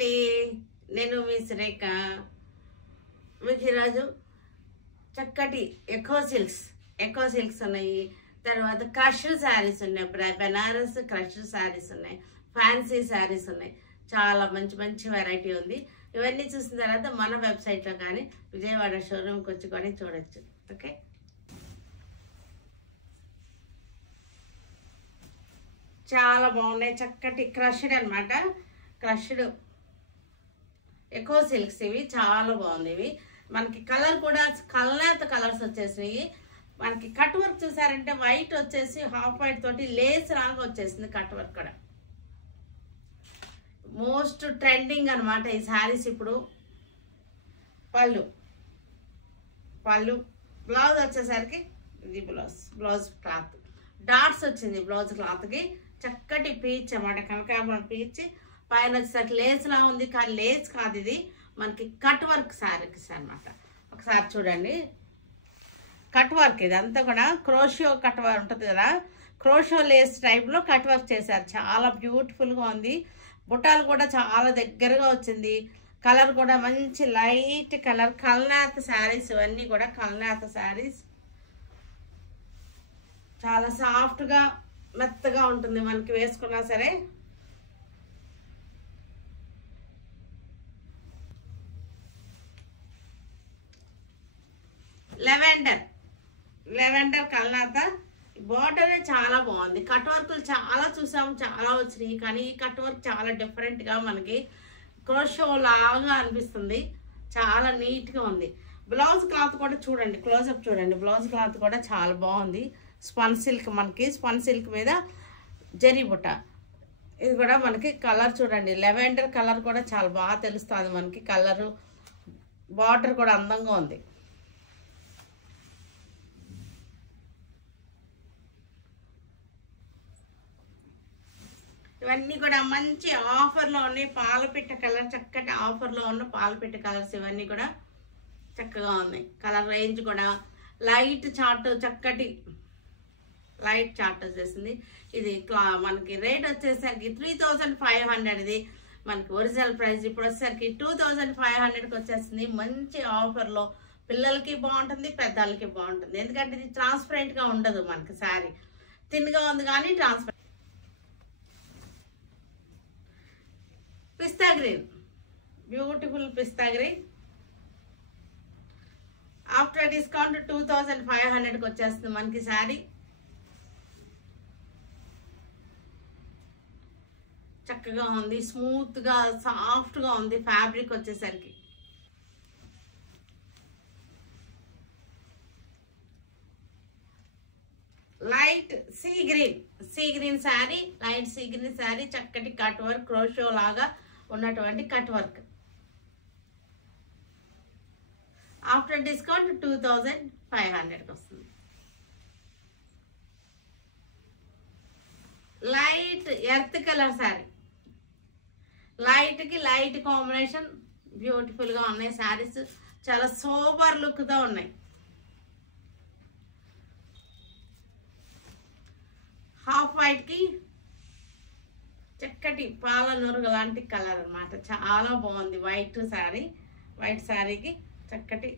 అండి, నేను మీ సురేఖ. మీకు ఈరోజు చక్కటి ఎకో సిల్క్స్ ఉన్నాయి. తర్వాత క్రష్ శారీస్ ఉన్నాయి, బెనారస్ క్రష్ శారీస్ ఉన్నాయి, ఫ్యాన్సీ శారీస్ ఉన్నాయి. చాలా మంచి మంచి వెరైటీ ఉంది. ఇవన్నీ చూసిన తర్వాత మన వెబ్సైట్లో కానీ విజయవాడ షోరూమ్కి వచ్చి కానీ చూడొచ్చు. ఓకే, చాలా బాగున్నాయి. చక్కటి క్రష్డ్ అనమాట, క్రష్డ్ ఎకో సిల్క్స్. ఇవి చాలా బాగుంది. ఇవి మనకి కలర్ కూడా కల్నేత కలర్స్ వచ్చేసినాయి. మనకి కట్ వర్క్ చూసారంటే వైట్ వచ్చేసి హాఫ్ వైట్ తోటి లేస్ రాగా వచ్చేసింది. కట్ వర్క్ కూడా మోస్ట్ ట్రెండింగ్ అనమాట ఈ శారీస్. ఇప్పుడు పళ్ళు బ్లౌజ్ వచ్చేసరికి ఇది బ్లౌజ్ క్లాత్ డాట్స్ వచ్చింది. బ్లౌజ్ క్లాత్కి చక్కటి పీచ్ అన్నమాట, కనకాంబరం పీచ్. పైన వచ్చేసరికి లేస్ లా ఉంది, కానీ లేస్ కాదు, ఇది మనకి కట్ వర్క్ శారీస్ అనమాట. ఒకసారి చూడండి, కట్ వర్క్ ఇదంతా కూడా క్రోషియో కట్ వర్క్ ఉంటుంది కదా, క్రోషియో లేస్ టైప్లో కట్ వర్క్ చేశారు. చాలా బ్యూటిఫుల్గా ఉంది. బుట్టాలు కూడా చాలా దగ్గరగా వచ్చింది. కలర్ కూడా మంచి లైట్ కలర్, కల్నేత శారీస్. ఇవన్నీ కూడా కల్నేత శారీస్. చాలా సాఫ్ట్గా మెత్తగా ఉంటుంది మనకి వేసుకున్నా సరే. లెవెండర్ కల్నేత. బార్డర్ చాలా బాగుంది. కట్ వర్క్లు చాలా చూసాము, చాలా వచ్చినాయి, కానీ ఈ కట్ వర్క్ చాలా డిఫరెంట్గా మనకి క్రోషో లాగా అనిపిస్తుంది. చాలా నీట్గా ఉంది. బ్లౌజ్ క్లాత్ కూడా చూడండి, క్లోజప్ చూడండి. బ్లౌజ్ క్లాత్ కూడా చాలా బాగుంది. స్పన్ సిల్క్, మనకి స్పన్ సిల్క్ మీద జరీ బుట్ట. ఇది కూడా మనకి కలర్ చూడండి, లెవెండర్ కలర్ కూడా చాలా బాగా తెలుస్తుంది మనకి. కలరు బార్డర్ కూడా అందంగా ఉంది. ఇవన్నీ కూడా మంచి ఆఫర్లో ఉన్నాయి. పాలపిట్ట కలర్, చక్కటి ఆఫర్లో ఉన్న పాలపిట్ట కలర్స్. ఇవన్నీ కూడా చక్కగా ఉన్నాయి. కలర్ రేంజ్ కూడా లైట్ చార్ట్, చక్కటి లైట్ చార్ట్ వచ్చేసింది. ఇది మనకి రేట్ వచ్చేసరికి 3500. ఇది మనకి ఒరిజినల్ ప్రైస్. ఇప్పుడు వచ్చేసరికి 2500కి వచ్చేసింది. మంచి ఆఫర్లో పిల్లలకి బాగుంటుంది, పెద్దలకి బాగుంటుంది. ఎందుకంటే ఇది ట్రాన్స్పరెంట్గా ఉండదు మనకి. శారీ థిన్గా ఉంది కానీ ట్రాన్స్పరెంట్. పిస్తా గ్రీన్, బ్యూటిఫుల్ పిస్తా గ్రీన్. ఆఫ్టర్ డిస్కౌంట్ 2500కి వచ్చేస్తుంది మనకి శారీ. చక్కగా ఉంది, స్మూత్గా సాఫ్ట్గా ఉంది ఫ్యాబ్రిక్ వచ్చేసరికి. Light sea green sari, light sea green sari. చక్కటి కట్ వర్క్, క్రోషో లాగా ఉన్నటువంటి కట్ వర్క్. ఆఫ్టర్ డిస్కౌంట్ 2500కి వస్తుంది. లైట్ ఎర్త్ కలర్ శారీ, లైట్కి లైట్ కాంబినేషన్. బ్యూటిఫుల్గా ఉన్నాయి శారీస్, చాలా సోబర్ లుక్తో ఉన్నాయి. హాఫ్ వైట్కి చక్కటి పాల నురుగు లాంటి కలర్ అనమాట. చాలా బాగుంది. వైట్ శారీకి చక్కటి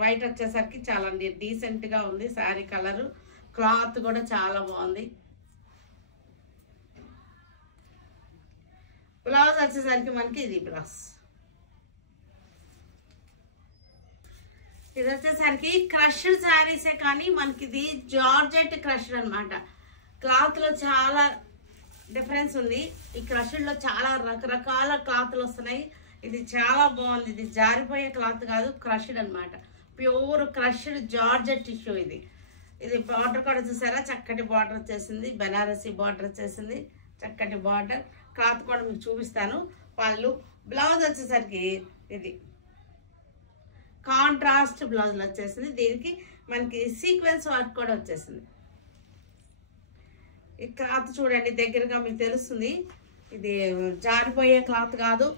వైట్ వచ్చేసరికి చాలా డీసెంట్గా ఉంది శారీ కలరు. క్లాత్ కూడా చాలా బాగుంది. బ్లౌజ్ వచ్చేసరికి మనకి ఇది బ్లౌజ్. ఇది వచ్చేసరికి క్రష్డ్ శారీసే, కానీ మనకి ఇది జార్జెట్ క్రష్డ్ అనమాట. క్లాత్లో చాలా డిఫరెన్స్ ఉంది. ఈ క్రష్డ్లో చాలా రకరకాల క్లాత్లు వస్తున్నాయి. ఇది చాలా బాగుంది. ఇది జారిపోయే క్లాత్ కాదు, క్రష్డ్ అనమాట. Pure crushed georgette tissue. ఇది బార్డర్ కూడా చూసారా, చక్కటి బార్డర్ వచ్చేసింది. బెనారసీ బార్డర్ వచ్చేసింది, చక్కటి బార్డర్. క్లాత్ కూడా మీకు చూపిస్తాను. పళ్ళు. బ్లౌజ్ వచ్చేసరికి ఇది కాంట్రాస్ట్ బ్లౌజ్లో వచ్చేసింది. దీనికి మనకి సీక్వెన్స్ వర్క్ కూడా వచ్చేసింది. ఈ క్లాత్ చూడండి, దగ్గరగా మీకు తెలుస్తుంది. ఇది జారిపోయే క్లాత్ కాదు.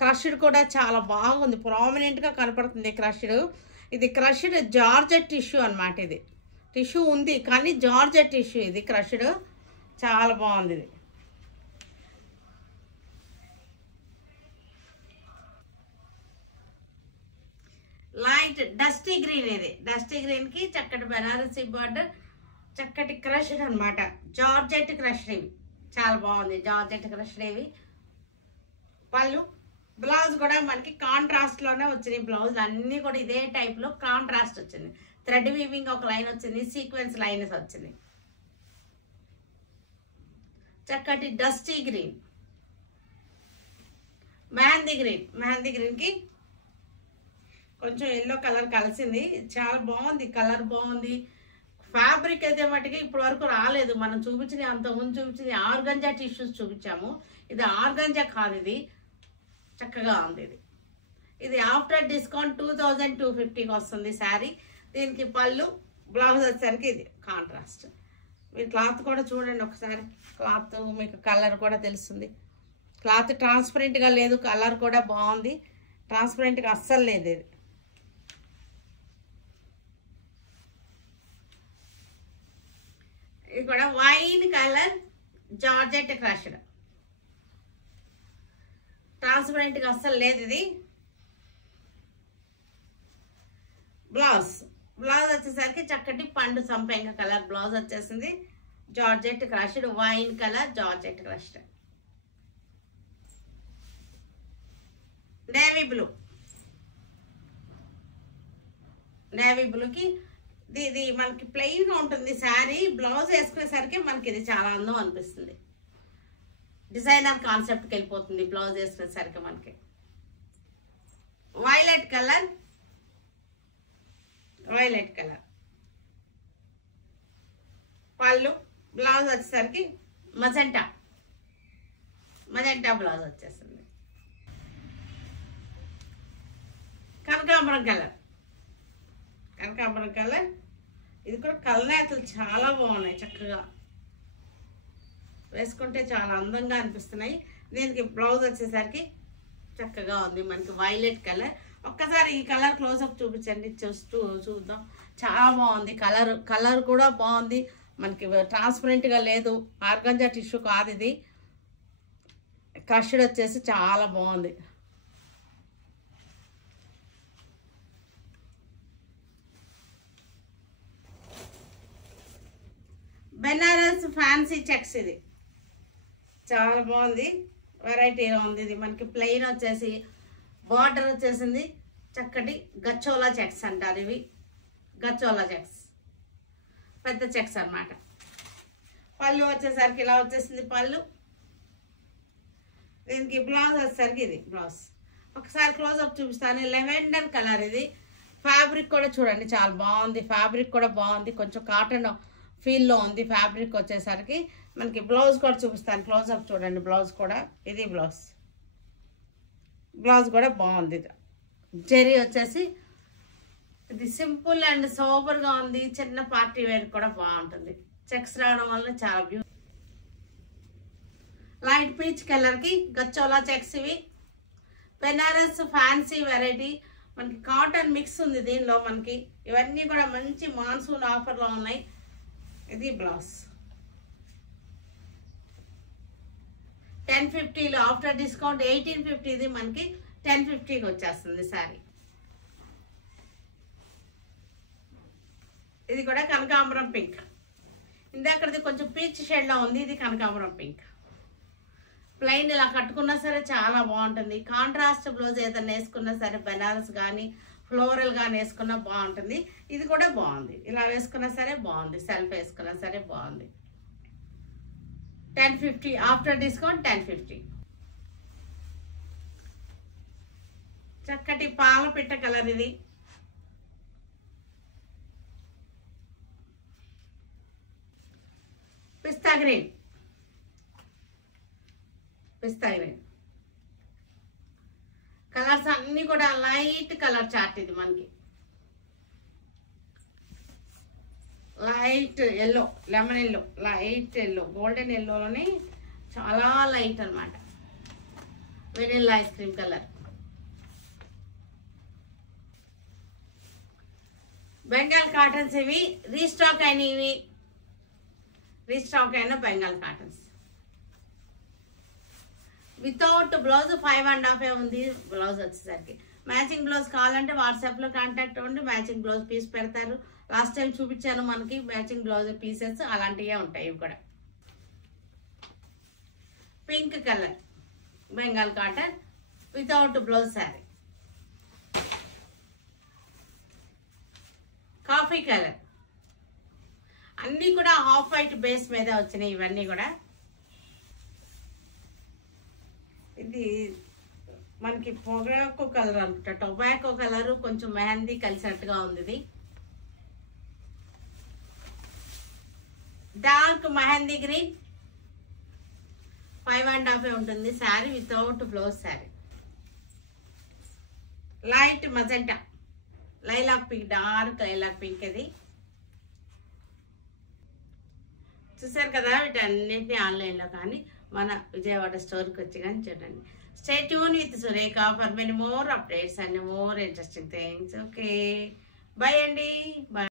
క్రష్డ్ కూడా చాలా బాగుంది, ప్రామినెంట్గా కనపడుతుంది క్రష్డ్. ఇది క్రష్డ్ జార్జెట్ టిష్యూ అనమాట. ఇది టిష్యూ ఉంది కానీ జార్జెట్ టిష్యూ. ఇది క్రష్డ్ చాలా బాగుంది. ఇది లైట్ డస్టీ గ్రీన్, ఇది డస్టీ గ్రీన్ కి చక్కటి బనారసి బార్డర్, చక్కటి క్రష్డ్ అనమాట, జార్జెట్ క్రష్డ్. ఇవి చాలా బాగుంది, జార్జెట్ క్రష్డ్ ఇవి. పళ్ళు, బ్లౌజ్ కూడా మనకి కాంట్రాస్ట్ లోనే వచ్చినాయి. బ్లౌజ్ అన్ని కూడా ఇదే టైప్ లో కాంట్రాస్ట్ వచ్చింది. థ్రెడ్ వీవింగ్ ఒక లైన్ వచ్చింది, సీక్వెన్స్ లైన్స్ వచ్చింది. చక్కటి dusty green, mehndi green. Mehndi green కి కొంచెం ఎల్లో కలర్ కలిసింది. చాలా బాగుంది, కలర్ బాగుంది. ఫ్యాబ్రిక్ అయితే మటుకి ఇప్పటి వరకు రాలేదు. మనం చూపించింది అంత ముందు చూపించింది ఆర్గంజా టిష్యూస్ చూపించాము. ఇది ఆర్గంజా కాదు, ఇది చక్కగా ఉంది. ఇది ఆఫ్టర్ డిస్కౌంట్ 2250కి వస్తుంది శారీ. దీనికి పళ్ళు, బ్లౌజ్ వచ్చేసరికి ఇది కాంట్రాస్ట్. మీరు క్లాత్ కూడా చూడండి ఒకసారి, క్లాత్ మీకు కలర్ కూడా తెలుస్తుంది. క్లాత్ ట్రాన్స్పరెంట్గా లేదు, కలర్ కూడా బాగుంది, ట్రాన్స్పరెంట్గా అస్సలు లేదు. ఇది ఇది కూడా వైన్ కలర్ జార్జెట్ క్రష్డ్, ట్రాన్స్పరెంట్గా అస్సలు లేదు. ఇది బ్లౌజ్, బ్లౌజ్ వచ్చేసరికి చక్కటి పండు సంపెంగ కలర్ బ్లౌజ్ వచ్చేసింది. Georgette crushed, wine colour georgette crushed. Navy blue, navy బ్లూకి ఇది మనకి ప్లెయిన్ గా ఉంటుంది శారీ. బ్లౌజ్ వేసుకునేసరికి మనకి ఇది చాలా అందం అనిపిస్తుంది. డిజైనర్ కాన్సెప్ట్కి వెళ్ళిపోతుంది బ్లౌజ్ వేసుకునేసరికి మనకి. వైలెట్ కలర్, వైలెట్ కలర్ పళ్ళు, బ్లౌజ్ వచ్చేసరికి మజెంటా, మజెంటా బ్లౌజ్ వచ్చేసింది. కనకాంబరం కలర్, కనకాంబరం కలర్. ఇది కూడా కలనేతలు చాలా బాగున్నాయి, చక్కగా వేసుకుంటే చాలా అందంగా అనిపిస్తున్నాయి. దీనికి బ్లౌజ్ వచ్చేసరికి చక్కగా ఉంది మనకి వైలెట్ కలర్. ఒక్కసారి ఈ కలర్ క్లోజప్ చూపించండి, చూద్దాం. చాలా బాగుంది కలర్, కలర్ కూడా బాగుంది మనకి, ట్రాన్స్పరెంట్గా లేదు, ఆర్గంజా టిష్యూ కాదు ఇది. క్రష్డ్ వచ్చేసి చాలా బాగుంది. బెనారస్ ఫ్యాన్సీ చెక్స్, ఇది చాలా బాగుంది, వెరైటీగా ఉంది. ఇది మనకి ప్లెయిన్ వచ్చేసి బార్డర్ వచ్చేసింది, చక్కటి గచ్చోలా చెక్స్ అంటారు ఇవి. గచ్చోలా చెక్స్, పెద్ద చెక్స్ అన్నమాట. పళ్ళు వచ్చేసరికి ఇలా వచ్చేసింది పళ్ళు. దీనికి బ్లౌజ్ వచ్చేసరికి ఇది బ్లౌజ్. ఒకసారి క్లోజ్అప్ చూపిస్తాను. లెవెండర్ కలర్ ఇది. ఫ్యాబ్రిక్ కూడా చూడండి చాలా బాగుంది, ఫ్యాబ్రిక్ కూడా బాగుంది, కొంచెం కాటన్ ఫీల్లో ఉంది ఫ్యాబ్రిక్ వచ్చేసరికి. మనకి బ్లౌజ్ కూడా చూపిస్తాను, క్లోజ్అప్ చూడండి. బ్లౌజ్ కూడా ఇది బ్లౌజ్, బ్లౌజ్ కూడా బాగుంది. జెరీ వచ్చేసి ఇది సింపుల్ అండ్ సోబర్గా ఉంది, చిన్న పార్టీ వేర్ కూడా బాగుంటుంది. చెక్స్ రావడం వల్ల చాలా బ్యూటిఫుల్. లైట్ పీచ్ కలర్కి గచ్చోలా చెక్స్ ఇవి. బెనారస్ ఫ్యాన్సీ వెరైటీ, మనకి కాటన్ మిక్స్ ఉంది దీనిలో మనకి. ఇవన్నీ కూడా మంచి మాన్సూన్ ఆఫర్లో ఉన్నాయి. ఇది బ్లౌజ్ 1050లో, ఆఫ్టర్ డిస్కౌంట్ 1850. ఇది మనకి 1050కి వచ్చేస్తుంది శారీ. ఇది కూడా కనకాంబరం పింక్. ఇందాకది కొంచెం పీచ్ షేడ్లో ఉంది, ఇది కనకాంబరం పింక్. ప్లెయిన్ ఇలా కట్టుకున్నా సరే చాలా బాగుంటుంది. కాంట్రాస్ట్ బ్లౌజ్ ఏదైనా వేసుకున్నా సరే, బెనారస్ కానీ ఫ్లోరల్ గాని వేసుకున్నా బాగుంటుంది. ఇది కూడా బాగుంది, ఇలా వేసుకున్నా సరే బాగుంది, సెల్ఫ్ వేసుకున్నా సరే బాగుంది. 1050 ఆఫ్టర్ డిస్కౌంట్ 1050. చక్కటి పాల పిట్ట కలర్ ఇది. పిస్తా గ్రీన్, పిస్తా గ్రీన్ కలర్స్ అన్ని కూడా లైట్ కలర్ చార్ట్. ఇది మనకి light yellow, lemon yellow, light yellow, golden ఎల్లోలోనే చాలా లైట్ అన్నమాట. Vanilla ice cream colour. Bengal cottons ఇవి, రీస్టాక్ అయిన ఇవి, రీస్టాక్ అయిన బెంగాల్ కాటన్స్. వితౌట్ బ్లౌజ్ 5.5 ఉంది బ్లౌజ్ వచ్చేసరికి. మ్యాచింగ్ బ్లౌజ్ కావాలంటే వాట్సాప్లో కాంటాక్ట్ అవ్వండి, మ్యాచింగ్ బ్లౌజ్ పీస్ పెడతారు. లాస్ట్ టైం చూపించాను మనకి మ్యాచింగ్ బ్లౌజ్ పీసెస్, అలాంటివే ఉంటాయి ఇవి కూడా. Pink colour Bengal cotton without blouse sari. Coffee colour అన్నీ కూడా హాఫ్ వైట్ బేస్ మీద వచ్చినాయి ఇవన్నీ కూడా. ఇది మనకి పొగాకు కలర్ అనుకుంటా, టొబాకో కలర్ కొంచెం మెహందీ కలిసినట్టుగా ఉంది. ఇది డార్క్ మెహందీ గ్రీన్ 5.5 ఉంటుంది sari without blouse sari. Light magenta lilac pink, dark lilac pink. ఇది చూసారు కదా, వీటన్నిటిని ఆన్లైన్లో కానీ మన విజయవాడ స్టోర్కి వచ్చి కానీ చూడండి. Stay tune with Surekha for many more updates and more interesting things. Okay, bye అండి, బాయ్.